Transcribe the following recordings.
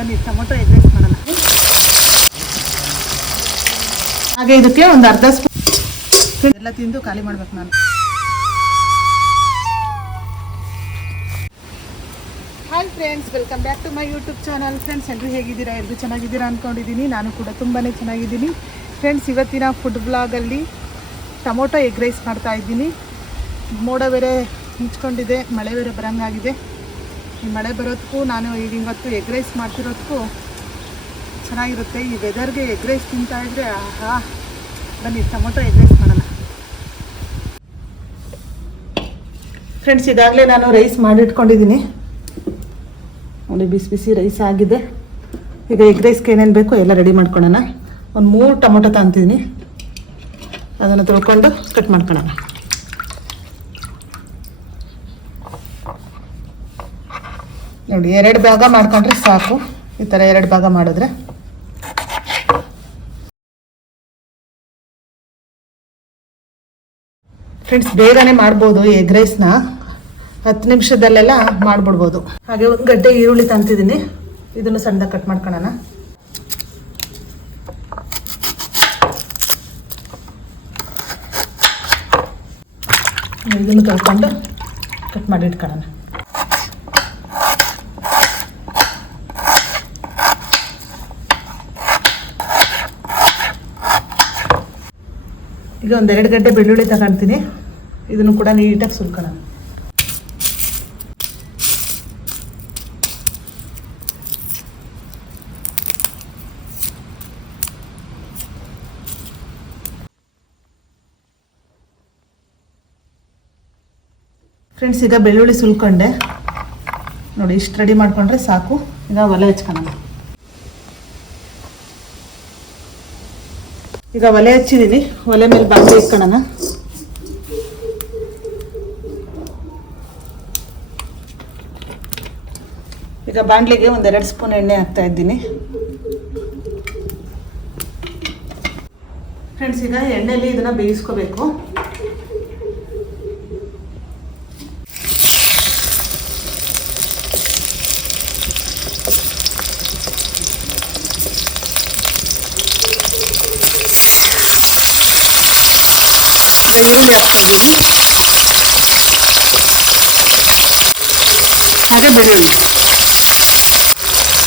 ಬನ್ನಿ tomato egg rice ಮಾಡೋಣ. ಹಾಗೆ ಇದಕ್ಕೆ ಒಂದು ಅರ್ಧ ಸ್ಪೂನ್ ಎಲ್ಲ ತಿಂದು ಖಾಲಿ ಮಾಡ್ಬೇಕು ನಾನು. Hi friends, welcome back to my YouTube channel. Friends, ಎಲ್ಲರೂ ಹೇಗಿದ್ದೀರಾ? ಎಲ್ಲರೂ ಚೆನ್ನಾಗಿದ್ದೀರಾ ಅಂದ್ಕೊಂಡಿದ್ದೀನಿ. ನಾನು ಕೂಡ ತುಂಬಾ ಚೆನ್ನಾಗಿದ್ದೀನಿ. ಫ್ರೆಂಡ್ಸ್, ಇವತ್ತಿನ ಫುಡ್ ಬ್ಲಾಗಲ್ಲಿ ಟೊಮೊಟೊ ಎಗ್ ರೈಸ್ ಮಾಡ್ತಾ ಇದ್ದೀನಿ. ಮೋಡ ಬೇರೆ ಮುಚ್ಕೊಂಡಿದೆ, ಮಳೆ ಬೇರೆ ಬರೋಂಗಾಗಿದೆ. ಈ ಮಳೆ ಬರೋದಕ್ಕೂ ನಾನು ಇವತ್ತು ಎಗ್ ರೈಸ್ ಮಾಡ್ತಿರೋದಕ್ಕೂ ಚೆನ್ನಾಗಿರುತ್ತೆ. ಈ ವೆದರ್ಗೆ ಎಗ್ ರೈಸ್ ತಿಂತಾಯಿದ್ರೆ ಆಹಾ. ಬನ್ನಿ ಟೊಮೊಟೊ ಎಗ್ ರೈಸ್ ಮಾಡೋಣ. ಫ್ರೆಂಡ್ಸ್, ಇದಾಗಲೇ ನಾನು ರೈಸ್ ಮಾಡಿಟ್ಕೊಂಡಿದ್ದೀನಿ ನೋಡಿ. ಬಿಸಿ ಬಿಸಿ ರೈಸ್ ಆಗಿದೆ. ಈಗ ಎಗ್ ರೈಸ್ಗೆ ಏನೇನು ಬೇಕೋ ಎಲ್ಲ ರೆಡಿ ಮಾಡ್ಕೊಳ್ಳೋಣ. ಒಂದು 3 ಟೊಮೊಟೊ ತಗೊಂತಿದ್ದೀನಿ, ಅದನ್ನು ತೊಳ್ಕೊಂಡು ಕಟ್ ಮಾಡ್ಕೊಳ್ಳೋಣ. ನೋಡಿ, 2 ಭಾಗ ಮಾಡ್ಕೊಂಡ್ರೆ ಸಾಕು. ಈ ಥರ 2 ಭಾಗ ಮಾಡಿದ್ರೆ ಫ್ರೆಂಡ್ಸ್ ಬೇಗನೆ ಮಾಡ್ಬೋದು. ಎಗ್ ರೈಸ್ನ 10 ನಿಮಿಷದಲ್ಲೆಲ್ಲ ಮಾಡಿಬಿಡ್ಬೋದು. ಹಾಗೆ 1 ಗಡ್ಡೆ ಈರುಳ್ಳಿ ತಂತಿದ್ದೀನಿ, ಇದನ್ನು ಸಣ್ಣದಾಗಿ ಕಟ್ ಮಾಡ್ಕೊಳ್ಳೋಣ. ಇದನ್ನು ತೊಳ್ಕೊಂಡು ಕಟ್ ಮಾಡಿ ಇಟ್ಕೊಳ್ಳೋಣ. ಈಗ 1-2 ಗಡ್ಡೆ ಬೆಳ್ಳುಳ್ಳಿ ತಗೊಳ್ತೀನಿ, ಇದನ್ನು ಕೂಡ ನೀಟಾಗಿ ಸುಲ್ಕೊಳ್ಳೋಣ. ಫ್ರೆಂಡ್ಸ್, ಈಗ ಬೆಳ್ಳುಳ್ಳಿ ಸುಲ್ಕೊಂಡೆ ನೋಡಿ. ಇಷ್ಟು ರೆಡಿ ಮಾಡ್ಕೊಂಡ್ರೆ ಸಾಕು. ಈಗ ಒಲೆ ಹಚ್ಕೊಳ್ಳೋಣ. ಈಗ ಒಲೆ ಹಚ್ಚಿದ್ದೀನಿ, ಒಲೆ ಮೇಲೆ ಬಾಂಡ್ಲಿ ಇಟ್ಕೊಳ್ಳೋಣ. ಈಗ ಬಾಂಡ್ಲಿಗೆ 1-2 ಸ್ಪೂನ್ ಎಣ್ಣೆ ಹಾಕ್ತಾ ಇದ್ದೀನಿ. ಫ್ರೆಂಡ್ಸ್, ಈಗ ಎಣ್ಣೆಯಲ್ಲಿ ಇದನ್ನು ಬೇಯಿಸ್ಕೋಬೇಕು. ಈರುಳ್ಳಿ ಹಾಕ್ತಾ ಇದ್ದೀನಿ, ಹಾಗೆ ಬೆಳ್ಳುಳ್ಳಿ,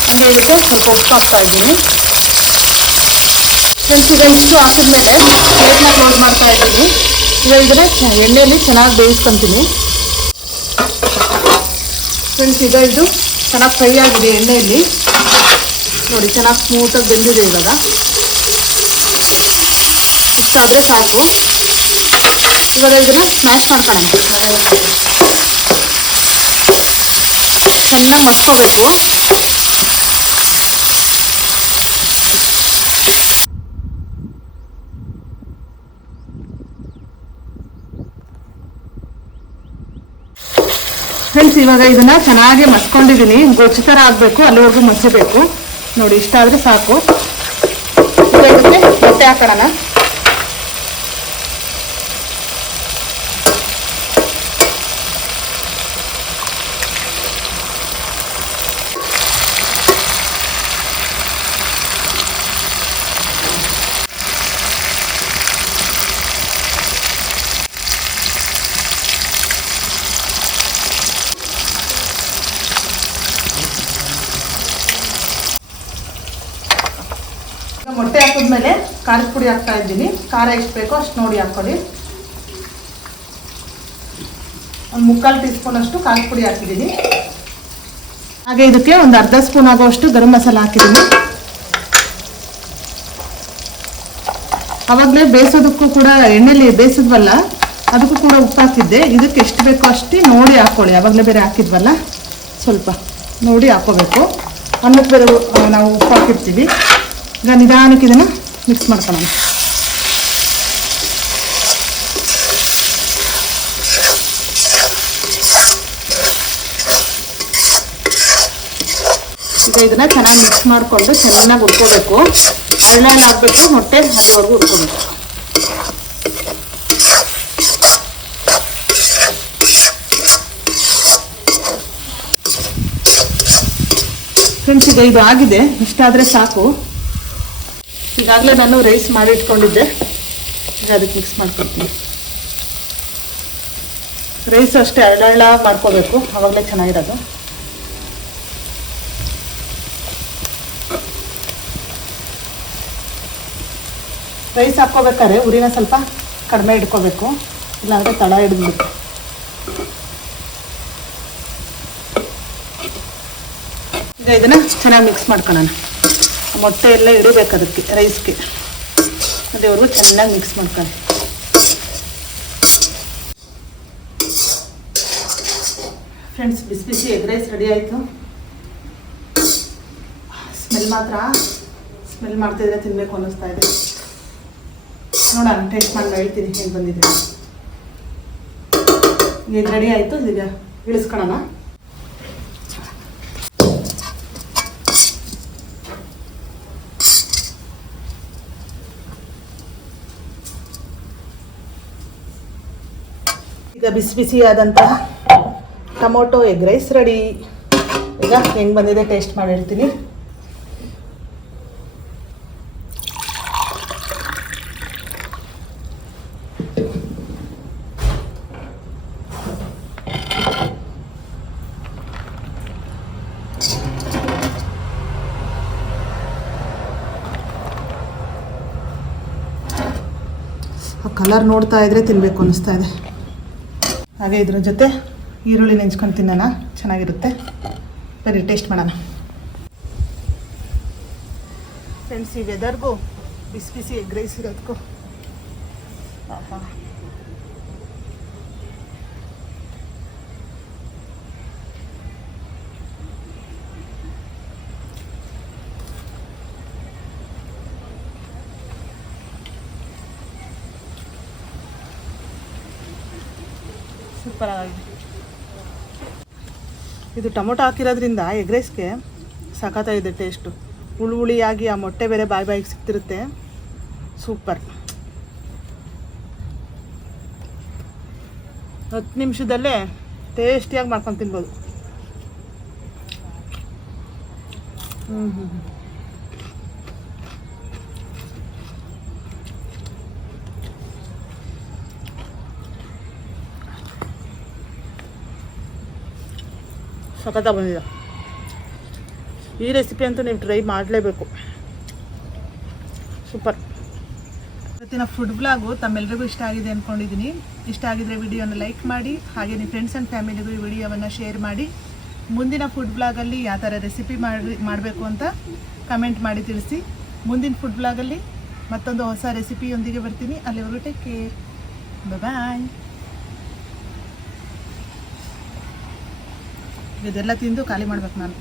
ಹಾಗೆ ಇದಕ್ಕೆ ಸ್ವಲ್ಪ ಉಪ್ಪು ಹಾಕ್ತಾ ಇದ್ದೀನಿ. ಫ್ರೆಂಡ್ಸ್, ಈಗ ಇಷ್ಟು ಹಾಕಿದ್ಮೇಲೆ ಪ್ಲೇಟ್ನ ಲೋಡ್ ಮಾಡ್ತಾ ಇದ್ದೀನಿ. ಈಗ ಇದನ್ನ ಎಣ್ಣೆಯಲ್ಲಿ ಚೆನ್ನಾಗಿ ಬೇಯಿಸ್ಕೊತೀನಿ. ಫ್ರೆಂಡ್ಸ್, ಈಗ ಇದು ಚೆನ್ನಾಗಿ ಫ್ರೈ ಆಗಿದೆ ಎಣ್ಣೆಯಲ್ಲಿ ನೋಡಿ. ಚೆನ್ನಾಗಿ ಸ್ಮೂತಾಗಿ ಬೆಂದಿದೆ. ಇವಾಗ ಇಷ್ಟಾದರೆ ಸಾಕು. ಇವಾಗ ಇದನ್ನು ಸ್ಮ್ಯಾಶ್ ಮಾಡ್ಕೊಳ್ಳೋಣ. ಚೆನ್ನಾಗಿ ಮಸ್ಕೋಬೇಕು. ಫ್ರೆಂಡ್ಸ್, ಇವಾಗ ಇದನ್ನ ಚೆನ್ನಾಗಿ ಮಸ್ಕೊಂಡಿದ್ದೀನಿ. ಗೊಜ್ಜು ಥರ ಆಗಬೇಕು, ಅಲ್ಲಿವರೆಗೂ ಮಚ್ಚಬೇಕು ನೋಡಿ. ಇಷ್ಟ ಆದರೆ ಸಾಕು. ಈಗ ಇದಕ್ಕೆ ಮೊಟ್ಟೆ ಹಾಕೋಣ. ಮೊಟ್ಟೆ ಹಾಕಿದ್ಮೇಲೆ ಖಾರದ ಪುಡಿ ಹಾಕ್ತಾ ಇದ್ದೀನಿ. ಖಾರ ಎಷ್ಟು ಬೇಕೋ ಅಷ್ಟು ನೋಡಿ ಹಾಕ್ಕೊಳ್ಳಿ. 1 ಮುಕ್ಕಾಲು ಟೀ ಸ್ಪೂನ್ ಅಷ್ಟು ಖಾರದ ಪುಡಿ ಹಾಕಿದ್ದೀನಿ. ಹಾಗೆ ಇದಕ್ಕೆ ಒಂದು ಅರ್ಧ ಸ್ಪೂನ್ ಆಗೋಷ್ಟು ಗರಂ ಮಸಾಲ ಹಾಕಿದ್ದೀನಿ. ಅವಾಗಲೇ ಬೇಯಿಸೋದಕ್ಕೂ ಕೂಡ ಎಣ್ಣೆಲಿ ಬೇಯಿಸಿದ್ವಲ್ಲ, ಅದಕ್ಕೂ ಕೂಡ ಉಪ್ಪು ಹಾಕಿದ್ದೆ. ಇದಕ್ಕೆ ಎಷ್ಟು ಬೇಕೋ ಅಷ್ಟೇ ನೋಡಿ ಹಾಕ್ಕೊಳ್ಳಿ. ಆವಾಗಲೇ ಬೇರೆ ಹಾಕಿದ್ವಲ್ಲ, ಸ್ವಲ್ಪ ನೋಡಿ ಹಾಕ್ಕೋಬೇಕು. ಅನ್ನಕ್ಕೆ ಬೇರೆ ನಾವು ಉಪ್ಪು ಹಾಕಿರ್ತೀವಿ. ಈಗ ನಿಧಾನಕ್ಕೆ ಇದನ್ನು ಮಿಕ್ಸ್ ಮಾಡ್ಕೊಳ್ಳೋಣ. ಈಗ ಇದನ್ನು ಚೆನ್ನಾಗಿ ಮಿಕ್ಸ್ ಮಾಡಿಕೊಂಡು ಚೆನ್ನಾಗಿ ಹುರ್ಕೋಬೇಕು. ಹಳ್ಳ ಹಾಕಬೇಕು, ಮೊಟ್ಟೆ ಅಲ್ಲಿವರೆಗೂ ಹುರ್ಕೋಬೇಕು. ಫ್ರೆಂಡ್ಸ್, ಈಗ ಇದು ಆಗಿದೆ, ಇಷ್ಟಾದರೆ ಸಾಕು. ಈಗಾಗಲೇ ನಾನು ರೈಸ್ ಮಾಡಿ ಇಟ್ಕೊಂಡಿದ್ದೆ, ಈಗ ಅದಕ್ಕೆ ಮಿಕ್ಸ್ ಮಾಡ್ಕೊಡ್ತೀನಿ. ರೈಸ್ ಅಷ್ಟೇ ಹಳ್ಳ ಮಾಡ್ಕೋಬೇಕು, ಆವಾಗಲೇ ಚೆನ್ನಾಗಿರೋದು. ರೈಸ್ ಹಾಕ್ಕೋಬೇಕಾದ್ರೆ ಉರಿನ ಸ್ವಲ್ಪ ಕಡಿಮೆ ಇಟ್ಕೋಬೇಕು, ಇಲ್ಲಾಂದರೆ ತಳ ಹಿಡಿದ್ಬಿಡುತ್ತೆ. ಈಗ ಇದನ್ನು ಚೆನ್ನಾಗಿ ಮಿಕ್ಸ್ ಮಾಡ್ಕೊಳ್ಳೋಣ. ಮೊಟ್ಟೆ ಎಲ್ಲ ಇಡಬೇಕು ಅದಕ್ಕೆ, ರೈಸ್ಗೆ. ಅದೇವರೆಗೂ ಚೆನ್ನಾಗಿ ಮಿಕ್ಸ್ ಮಾಡ್ಕೊಳ್ಳಿ. ಫ್ರೆಂಡ್ಸ್, ಬಿಸಿ ಬಿಸಿ ಎಗ್ ರೈಸ್ ರೆಡಿ ಆಯಿತು. ಸ್ಮೆಲ್ ಮಾಡ್ತಿದ್ರೆ ತಿನ್ನಬೇಕು ಅನ್ನಿಸ್ತಾ ಇದೆ. ನೋಡೋಣ, ಟೇಸ್ಟ್ ಮಾಡಿ ಹೇಳ್ತೀನಿ ಹೇಗೆ ಬಂದಿದೆ. ಈಗ ರೆಡಿ ಆಯಿತು, ಈಗ ಇಳಿಸ್ಕೊಳ್ಳೋಣ. ಈಗ ಬಿಸಿ ಬಿಸಿಯಾದಂತಹ ಟೊಮೊಟೊ ಎಗ್ ರೈಸ್ ರೆಡಿ. ಈಗ ಹೆಂಗೆ ಬಂದಿದೆ ಟೇಸ್ಟ್ ಮಾಡಿ ಹೇಳ್ತೀನಿ. ಆ ಕಲರ್ ನೋಡ್ತಾ ಇದ್ರೆ ತಿನ್ನಬೇಕು ಅನ್ನಿಸ್ತಾ ಇದೆ. ಹಾಗೆ ಇದ್ರ ಜೊತೆ ಈರುಳ್ಳಿ ನೆಂಚ್ಕೊಂಡು ತಿನ್ನೋಣ, ಚೆನ್ನಾಗಿರುತ್ತೆ. ಬರೀ ಟೇಸ್ಟ್ ಮಾಡೋಣ. ಫ್ರೆಂಡ್ಸ್, ಈ ವೆದರ್ಗೂ ಬಿಸಿ ಬಿಸಿ ಎಗ್ ರೈಸ್ ಇರೋದಕ್ಕೂ ಆಹಾ. ಸೂಪರ್ ಆಗಿದೆ. ಇದು ಟೊಮೊಟೊ ಹಾಕಿರೋದ್ರಿಂದ ಎಗ್ ರೈಸ್ಗೆ ಸಖತ್ತಾಗಿದೆ ಟೇಸ್ಟು. ಹುಳಿಯಾಗಿ ಆ ಮೊಟ್ಟೆ ಬೇರೆ ಬಾಯಿಗೆ ಸಿಗ್ತಿರುತ್ತೆ. ಸೂಪರ್. 10 ನಿಮಿಷದಲ್ಲೇ ಟೇಸ್ಟಿಯಾಗಿ ಮಾಡ್ಕೊಂಡು ತಿನ್ಬೋದು. ಸಖತ್ತಾಗಿ ಬಂದಿದೆ. ಈ ರೆಸಿಪಿ ಅಂತೂ ನೀವು ಟ್ರೈ ಮಾಡಲೇಬೇಕು. ಸೂಪರ್. ಇವತ್ತಿನ ಫುಡ್ ಬ್ಲಾಗು ತಮ್ಮೆಲ್ಲರಿಗೂ ಇಷ್ಟ ಆಗಿದೆ ಅಂದ್ಕೊಂಡಿದ್ದೀನಿ. ಇಷ್ಟ ಆಗಿದ್ರೆ ವಿಡಿಯೋನ ಲೈಕ್ ಮಾಡಿ, ಹಾಗೆ ನಿಮ್ಮ ಫ್ರೆಂಡ್ಸ್ ಆ್ಯಂಡ್ ಫ್ಯಾಮಿಲಿಗೂ ಈ ವಿಡಿಯೋವನ್ನು ಶೇರ್ ಮಾಡಿ. ಮುಂದಿನ ಫುಡ್ ಬ್ಲಾಗಲ್ಲಿ ಯಾವ ಥರ ರೆಸಿಪಿ ಮಾಡಬೇಕು ಅಂತ ಕಮೆಂಟ್ ಮಾಡಿ ತಿಳಿಸಿ. ಮುಂದಿನ ಫುಡ್ ಬ್ಲಾಗಲ್ಲಿ ಮತ್ತೊಂದು ಹೊಸ ರೆಸಿಪಿಯೊಂದಿಗೆ ಬರ್ತೀನಿ. ಅಲ್ಲಿವರೆಗೂ ಟೇಕ್ ಕೇರ್, ಬಾಯ್. ಇದೆಲ್ಲ ತಿಂದು ಖಾಲಿ ಮಾಡ್ಬೇಕು ನಾನು.